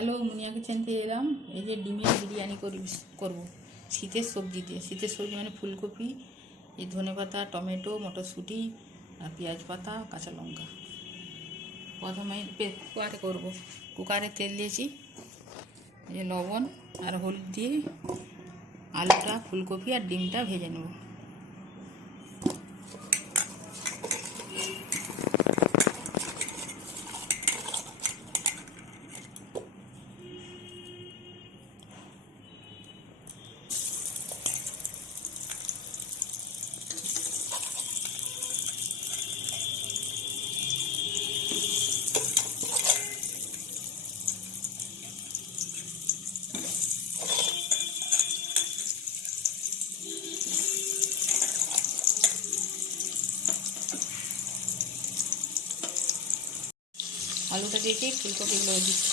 Hello মুনিয়া kitchen থেকে এলাম। এই যে ডিমের বিরিয়ানি করি করব। শীতের সবজি দিয়ে। শীতের সবজি মানে ফুলকপি, এই ধনে পাতা, টমেটো, মটরশুঁটি, আর পেঁয়াজ পাতা, কাঁচা লঙ্কা। প্রথমে কুকারে করব। কুকারে তেল দিয়েছি। এই লবণ আর হলুদ দিয়ে আলুটা, ফুলকপি আর ডিমটা ভেজে নেব। আলুটা দিয়েছি ফুলকপিগুলো দিচ্ছি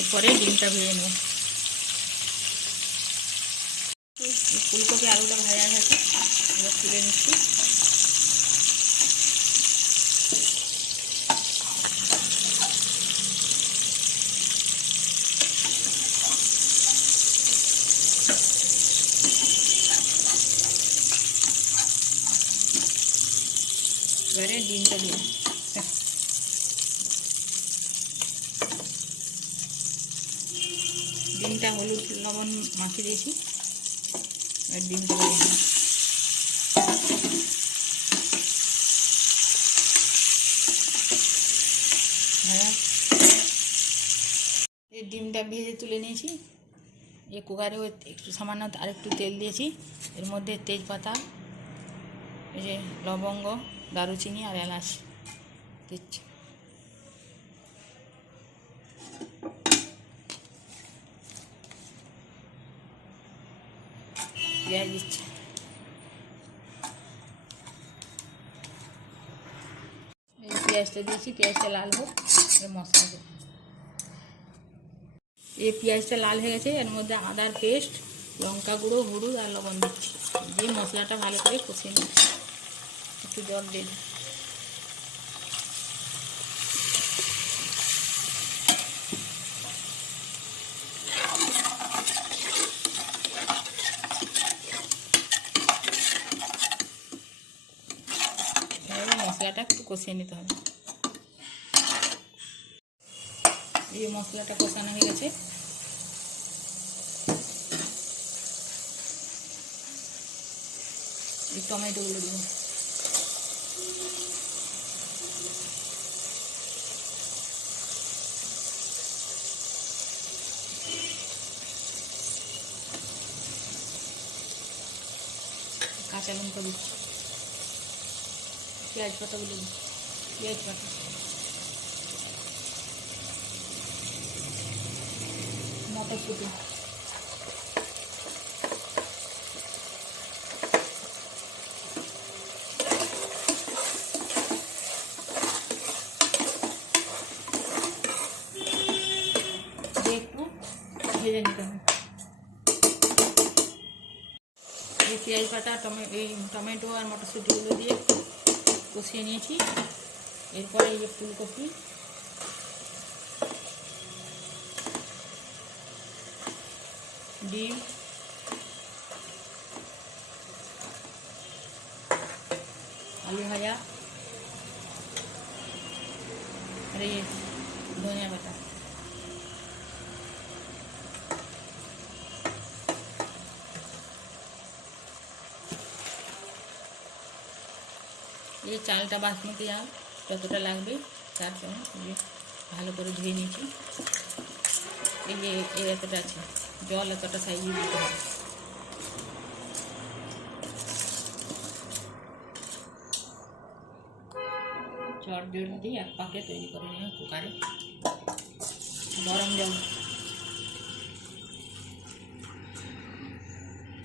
এরপরে ডিমটা ভেজে নেব। ফুলকপি ভাজা গেছে এবার তুলে নিচ্ছি। এবারে ডিমটা দিয়ে ডিমটা হলুদ লবণ মাখিয়ে দিয়েছি। ডিমটা দিয়ে। ভাজা। এই ডিমটা ভেজে তুলে নিয়েছি এই কুকারেও একটু সামান্য আরেকটু তেল দিয়েছি এর মধ্যে তেজপাতা, এই যে লবঙ্গ, দারুচিনি আর এলাচ দিচ্ছি পেঁয়াজ দিচ্ছি এই পেঁয়াজটা দিয়েছি পেঁয়াজটা লাল হোক মশলা দেবো এই পেঁয়াজটা লাল হয়ে গেছে এর মধ্যে আদার পেস্ট লঙ্কা গুঁড়ো হলুদ আর লবণ দিচ্ছি দিয়ে মশলাটা ভালো করে কষিয়ে নিচ্ছি একটু জল দিন এবার মশলাটা একটু কষিয়ে নিতে হবে। এই মশলাটা কষানো হয়ে গেছে। এই টমেটোগুলো দিব কাঁচা লঙ্কা দিচ্ছি। পেঁয়াজ পাতাগুলো পেঁয়াজ পাতা মটরশুঁটি। ভেজে নিতে হবে। এই পেঁয়াজ পাতা টমে, এই টমেটো আর মটরশুঁটিগুলো দিয়ে কষিয়ে নিয়েছি। এরপরে এই যে ফুলকপি। ডিম। আলু ভাজা। আর এই ধনিয়া পাতা। এই চালটা বাসমতি চাল যতটা লাগবে তার জন্য ভালো করে ধুয়ে নিয়েছি। এই যে এই এতটা আছে, জল এতটা সাইজে দিতে হবে। চট জল দিয়ে এক পাকে তৈরি করে নিয়ে কুকারে। গরম জল।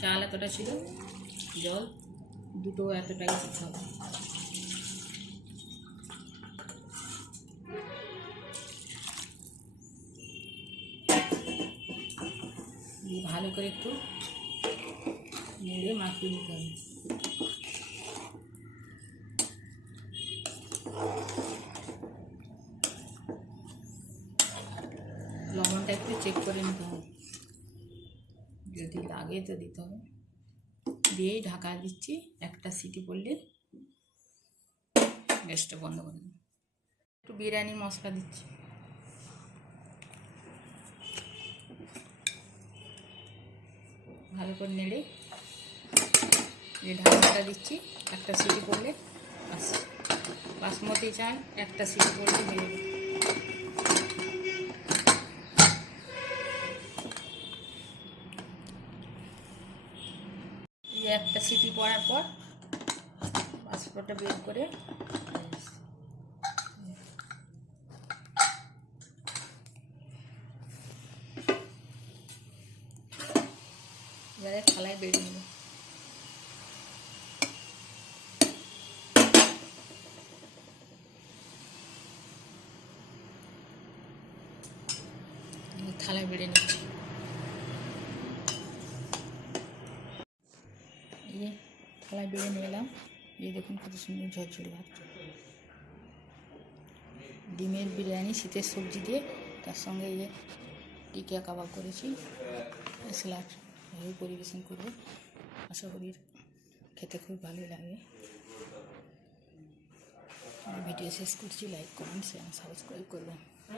চাল এতটা ছিল, জল দুটো এতটাই দিতে হবে। দিয়ে ভালো করে একটু নেড়ে মাখিয়ে নিতে হবে। লবণটা একটু চেক করে নিতে হবে। যদি লাগে তো দিতে হবে। দিয়েই ঢাকা দিচ্ছি, একটা সিটি পড়লে গ্যাসটা বন্ধ করে একটু বিরিয়ানি মশলা দিচ্ছি। ভালো করে নেড়ে ঢাকাটা দিচ্ছি, একটা সিটি পড়লে বাস। বাসমতি চাল একটা সিটি পড়লে হয়ে যাবে। একটা সিটি পড়ার পর পাসপোর্টটা বের করে এবারে থালায় বেরিয়ে নেব থালায় বেড়ে নিচ্ছি। এই থালায় বেড়ে নিয়ে এলাম এই দেখুন কত সুন্দর ঝরঝরে ভাত। ডিমের বিরিয়ানি, শীতের সবজি দিয়ে তার সঙ্গে এই যে টিকিয়া কাবাব করেছি। স্যালাড। এভাবে পরিবেশন করব। আশা করি খেতে খুব ভালো লাগে। ভিডিও শেষ করছি। লাইক কমেন্ট শেয়ার সাবস্ক্রাইব করবেন।